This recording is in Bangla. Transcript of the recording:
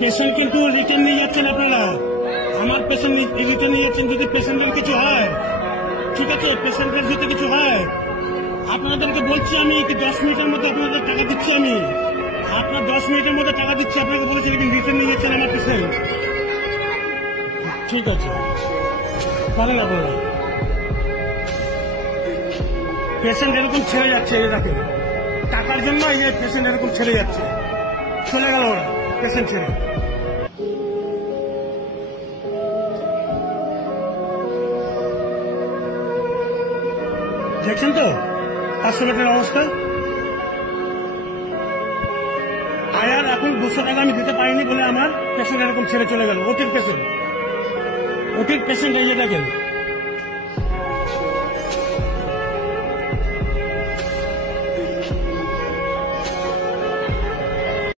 পেশেন্ট কিন্তু রিটার্ন নিয়ে যাচ্ছেন আপনারা, আমার পেশেন্ট রিটার্ন নিয়ে যাচ্ছেন। যদি পেশেন্টের কিছু হয়, ঠিক আছে, পেশেন্টের যদি কিছু হয়, আপনাদেরকে বলছি আমি 10 মিনিটের মধ্যে আপনাদের টাকা দিচ্ছি। আমি আপনার 10 মিনিটের মধ্যে টাকা দিচ্ছি। আপনাকে বলেছি কিন্তু রিটার্ন নিয়ে যাচ্ছেন আমার পেশেন্ট। ঠিক আছে, পারেন আপনারা। পেশেন্ট এরকম ছেড়ে যাচ্ছে, দেখেন টাকার জন্য এই যে পেশেন্ট এরকম ছেড়ে যাচ্ছে, চলে গেল ওরা পেশেন্ট ছেড়ে। দেখছেন তো 500 বেডের অবস্থা। আয়ার এখন 200 টাকা আমি দিতে পারিনি বলে আমার পেশেন্ট এরকম ছেড়ে চলে গেল। ওটির পেশেন্ট এই যে দেখেন।